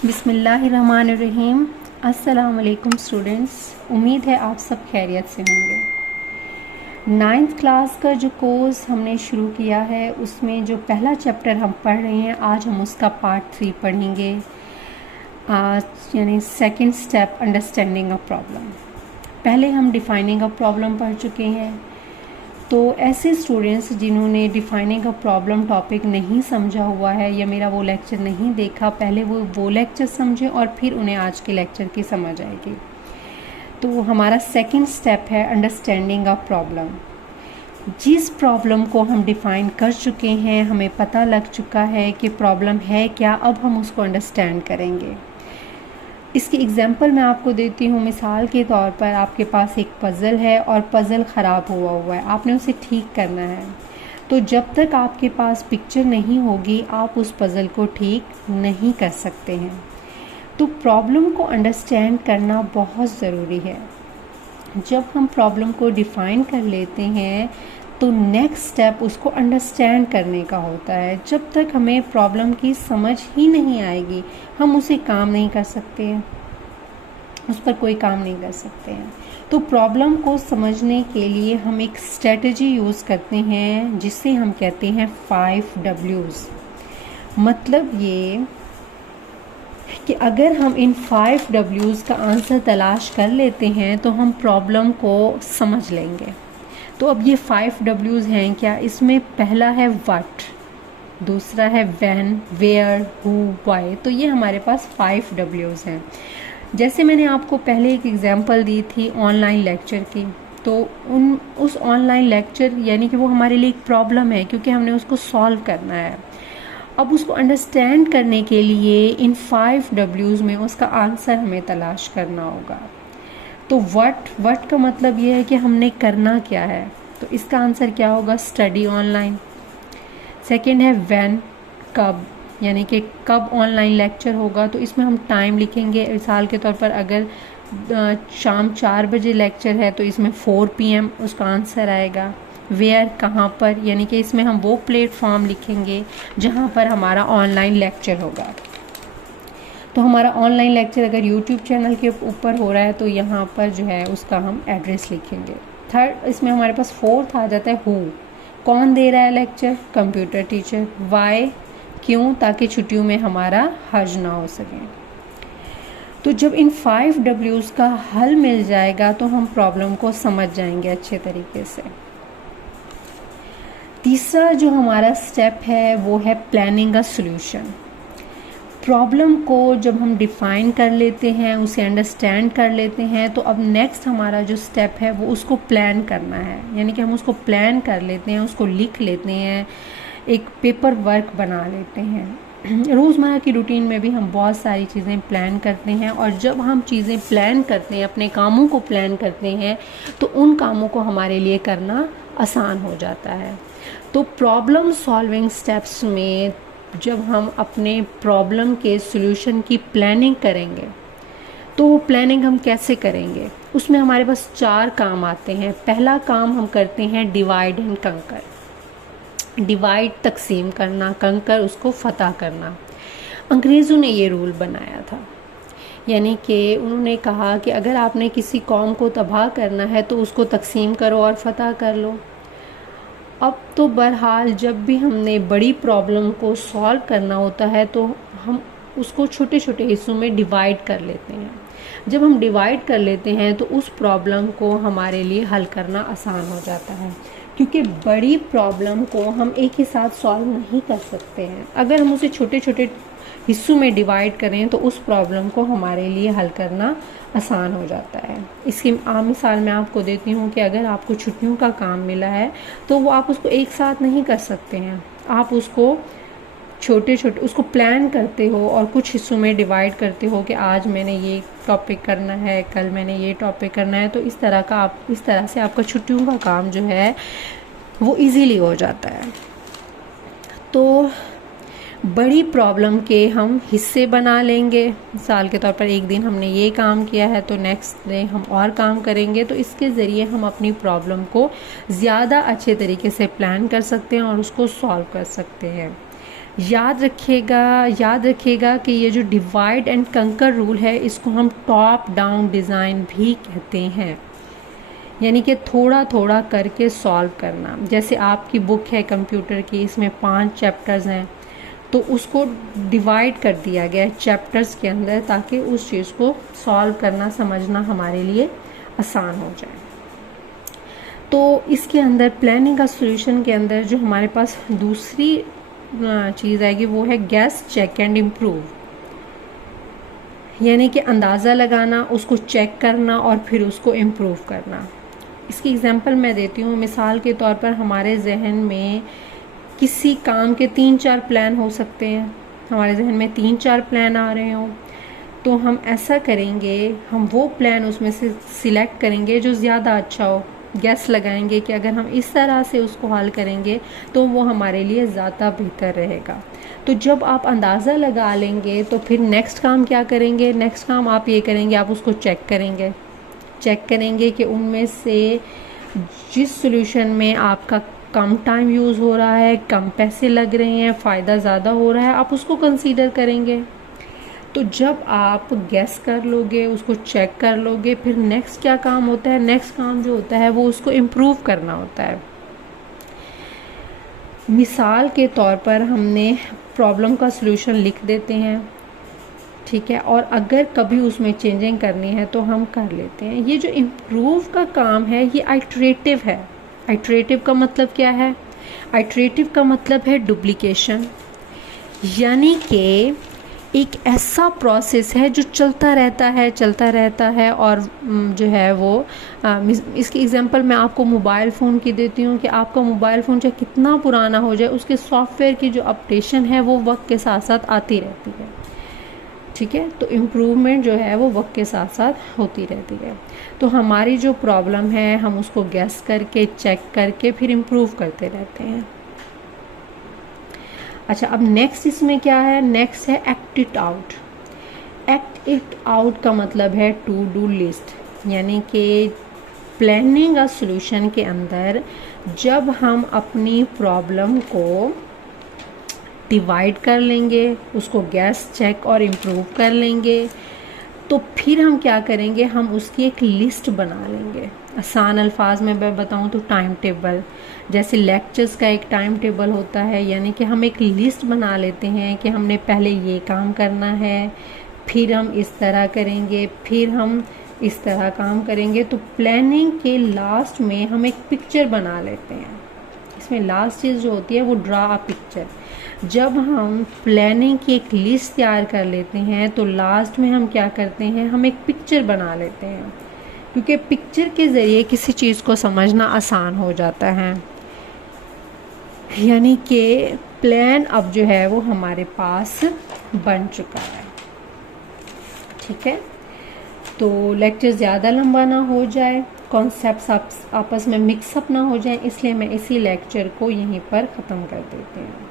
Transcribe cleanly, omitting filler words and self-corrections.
बिस्मिल्लाहिर्रहमानिर्रहीम। अस्सलाम वालेकुम स्टूडेंट्स, उम्मीद है आप सब खैरियत से होंगे। 9th क्लास का जो कोर्स हमने शुरू किया है उसमें जो पहला चैप्टर हम पढ़ रहे हैं, आज हम उसका पार्ट 3 पढ़ेंगे। आज यानी second step, understanding a problem. पहले हम डिफाइनिंग अ प्रॉब्लम पढ़ चुके हैं। तो ऐसे स्टूडेंट्स जिन्होंने डिफाइनिंग अ प्रॉब्लम टॉपिक नहीं समझा हुआ है या मेरा वो लेक्चर नहीं देखा, पहले वो लेक्चर समझें और फिर उन्हें आज के लेक्चर की समझ आएगी। तो हमारा सेकंड स्टेप है अंडरस्टैंडिंग अ प्रॉब्लम। जिस प्रॉब्लम को हम डिफ़ाइन कर चुके हैं, हमें पता लग चुका है कि प्रॉब्लम है क्या, अब हम उसको अंडरस्टैंड करेंगे। इसकी एग्जांपल मैं आपको देती हूँ। मिसाल के तौर पर आपके पास एक पज़ल है और पज़ल ख़राब हुआ है, आपने उसे ठीक करना है। तो जब तक आपके पास पिक्चर नहीं होगी आप उस पज़ल को ठीक नहीं कर सकते हैं। तो प्रॉब्लम को अंडरस्टैंड करना बहुत ज़रूरी है। जब हम प्रॉब्लम को डिफ़ाइन कर लेते हैं तो नेक्स्ट स्टेप उसको अंडरस्टैंड करने का होता है। जब तक हमें प्रॉब्लम की समझ ही नहीं आएगी हम उसे काम नहीं कर सकते हैं, उस पर कोई काम नहीं कर सकते हैं। तो प्रॉब्लम को समझने के लिए हम एक स्ट्रेटजी यूज़ करते हैं जिसे हम कहते हैं 5 W's। मतलब ये कि अगर हम इन 5 W's का आंसर तलाश कर लेते हैं तो हम प्रॉब्लम को समझ लेंगे। तो अब ये 5 W's हैं क्या? इसमें पहला है व्हाट, दूसरा है व्हेन, वेयर, हु, व्हाई। तो ये हमारे पास 5 W's हैं। जैसे मैंने आपको पहले एक एग्जांपल दी थी ऑनलाइन लेक्चर की, तो उस ऑनलाइन लेक्चर यानी कि वो हमारे लिए एक प्रॉब्लम है क्योंकि हमने उसको सॉल्व करना है। अब उसको अंडरस्टैंड करने के लिए इन 5 W's में उसका आंसर हमें तलाश करना होगा। तो व्हाट का मतलब ये है कि हमने करना क्या है, तो इसका आंसर क्या होगा? Study online. सेकंड है व्हेन, कब, यानी कि कब ऑनलाइन लेक्चर होगा, तो इसमें हम टाइम लिखेंगे। मिसाल के तौर पर अगर शाम 4 बजे लेक्चर है तो इसमें 4 PM उसका आंसर आएगा। वेयर, कहाँ पर, यानी कि इसमें हम वो प्लेटफॉर्म लिखेंगे जहाँ पर हमारा ऑनलाइन लेक्चर होगा। तो हमारा ऑनलाइन लेक्चर अगर यूट्यूब चैनल के ऊपर हो रहा है तो यहाँ पर जो है उसका हम एड्रेस लिखेंगे। थर्ड, इसमें हमारे पास फोर्थ आ जाता है हु, कौन दे रहा है लेक्चर? Computer teacher. वाई, क्यों? ताकि छुट्टियों में हमारा हर्ज ना हो सके। तो जब इन 5 W's का हल मिल जाएगा तो हम प्रॉब्लम को समझ जाएंगे अच्छे तरीके से। तीसरा जो हमारा स्टेप है वो है प्लानिंग अ सॉल्यूशन। प्रॉब्लम को जब हम डिफ़ाइन कर लेते हैं, उसे अंडरस्टैंड कर लेते हैं, तो अब नेक्स्ट हमारा जो स्टेप है वो उसको प्लान करना है। यानी कि हम उसको प्लान कर लेते हैं, उसको लिख लेते हैं, एक पेपर वर्क बना लेते हैं। रोज़मर्रा की रूटीन में भी हम बहुत सारी चीज़ें प्लान करते हैं और जब हम चीज़ें प्लान करते हैं, अपने कामों को प्लान करते हैं, तो उन कामों को हमारे लिए करना आसान हो जाता है। तो प्रॉब्लम सॉल्विंग स्टेप्स में जब हम अपने प्रॉब्लम के सॉल्यूशन की प्लानिंग करेंगे तो वो प्लानिंग हम कैसे करेंगे? उसमें हमारे पास 4 काम आते हैं। पहला काम हम करते हैं डिवाइड एंड कंकर। डिवाइड तकसीम करना, कंकर उसको फतह करना। अंग्रेज़ों ने ये रूल बनाया था, यानी कि उन्होंने कहा कि अगर आपने किसी कौम को तबाह करना है तो उसको तकसीम करो और फतह कर लो। अब तो बहरहाल जब भी हमने बड़ी प्रॉब्लम को सॉल्व करना होता है तो हम उसको छोटे छोटे हिस्सों में डिवाइड कर लेते हैं। जब हम डिवाइड कर लेते हैं तो उस प्रॉब्लम को हमारे लिए हल करना आसान हो जाता है, क्योंकि बड़ी प्रॉब्लम को हम एक ही साथ सॉल्व नहीं कर सकते हैं। अगर हम उसे छोटे छोटे हिस्सों में डिवाइड करें तो उस प्रॉब्लम को हमारे लिए हल करना आसान हो जाता है। इसकी आम मिसाल मैं आपको देती हूँ कि अगर आपको छुट्टियों का काम मिला है तो वो आप उसको एक साथ नहीं कर सकते हैं। आप उसको छोटे छोटे उसको प्लान करते हो और कुछ हिस्सों में डिवाइड करते हो कि आज मैंने ये टॉपिक करना है, कल मैंने ये टॉपिक करना है। तो इस तरह से आपका छुट्टियों का काम जो है वो इजीली हो जाता है। तो बड़ी प्रॉब्लम के हम हिस्से बना लेंगे। मिसाल के तौर पर एक दिन हमने ये काम किया है तो नेक्स्ट डे हम और काम करेंगे। तो इसके ज़रिए हम अपनी प्रॉब्लम को ज़्यादा अच्छे तरीके से प्लान कर सकते हैं और उसको सॉल्व कर सकते हैं। याद रखिएगा कि ये जो डिवाइड एंड कंकर रूल है इसको हम टॉप डाउन डिज़ाइन भी कहते हैं, यानी कि थोड़ा थोड़ा करके सॉल्व करना। जैसे आपकी बुक है कंप्यूटर की, इसमें 5 चैप्टर्स हैं, तो उसको डिवाइड कर दिया गया है चैप्टर्स के अंदर ताकि उस चीज़ को सॉल्व करना समझना हमारे लिए आसान हो जाए। तो इसके अंदर प्लानिंग का सॉल्यूशन के अंदर जो हमारे पास दूसरी चीज़ आएगी वो है गेस, चेक एंड इम्प्रूव, यानी कि अंदाज़ा लगाना, उसको चेक करना और फिर उसको इम्प्रूव करना। इसकी एग्जांपल मैं देती हूँ। मिसाल के तौर पर हमारे जहन में किसी काम के 3-4 प्लान हो सकते हैं, हमारे जहन में 3-4 प्लान आ रहे हों, तो हम ऐसा करेंगे, हम वो प्लान उसमें से सिलेक्ट करेंगे जो ज़्यादा अच्छा हो। गैस लगाएंगे कि अगर हम इस तरह से उसको हल करेंगे तो वो हमारे लिए ज़्यादा बेहतर रहेगा। तो जब आप अंदाज़ा लगा लेंगे तो फिर नेक्स्ट काम क्या करेंगे, नेक्स्ट काम आप ये करेंगे, आप उसको चेक करेंगे कि उनमें से जिस सॉल्यूशन में आपका कम टाइम यूज़ हो रहा है, कम पैसे लग रहे हैं, फ़ायदा ज़्यादा हो रहा है, आप उसको कंसीडर करेंगे। तो जब आप गैस कर लोगे, उसको चेक कर लोगे, फिर नेक्स्ट क्या काम होता है, नेक्स्ट काम जो होता है वो उसको इम्प्रूव करना होता है। मिसाल के तौर पर हमने प्रॉब्लम का सलूशन लिख देते हैं, ठीक है, और अगर कभी उसमें चेंजिंग करनी है तो हम कर लेते हैं। ये जो इम्प्रूव का काम है ये आइटरेटिव है। आइटरेटिव का मतलब क्या है? आइटरेटिव का मतलब है डुप्लीकेशन, यानी कि एक ऐसा प्रोसेस है जो चलता रहता है और जो है वो इसकी एग्जांपल मैं आपको मोबाइल फ़ोन की देती हूँ कि आपका मोबाइल फ़ोन चाहे कितना पुराना हो जाए, उसके सॉफ्टवेयर की जो अपडेशन है वो वक्त के साथ साथ आती रहती है, ठीक है। तो इम्प्रूवमेंट जो है वो वक्त के साथ साथ होती रहती है। तो हमारी जो प्रॉब्लम है हम उसको गैस करके, चेक करके फिर इम्प्रूव करते रहते हैं। अच्छा, अब नेक्स्ट इसमें क्या है? नेक्स्ट है act it out. Act it out का मतलब है टू डू लिस्ट, यानी कि प्लानिंग अ सॉल्यूशन के अंदर जब हम अपनी प्रॉब्लम को डिवाइड कर लेंगे, उसको गैस, चेक और इम्प्रूव कर लेंगे, तो फिर हम क्या करेंगे, हम उसकी एक लिस्ट बना लेंगे। आसान अल्फाज में मैं बताऊं तो टाइम टेबल, जैसे लेक्चर्स का एक टाइम टेबल होता है, यानी कि हम एक लिस्ट बना लेते हैं कि हमने पहले ये काम करना है, फिर हम इस तरह करेंगे, फिर हम इस तरह काम करेंगे। तो प्लानिंग के लास्ट में हम एक पिक्चर बना लेते हैं। इसमें लास्ट चीज़ जो होती है वो ड्रा अ पिक्चर। जब हम प्लानिंग की एक लिस्ट तैयार कर लेते हैं तो लास्ट में हम क्या करते हैं, हम एक पिक्चर बना लेते हैं, क्योंकि पिक्चर के ज़रिए किसी चीज़ को समझना आसान हो जाता है। यानी कि प्लान अब जो है वो हमारे पास बन चुका है, ठीक है। तो लेक्चर ज़्यादा लंबा ना हो जाए, कॉन्सेप्ट्स आपस में मिक्सअप ना हो जाए, इसलिए मैं इसी लेक्चर को यहीं पर ख़त्म कर देती हूँ।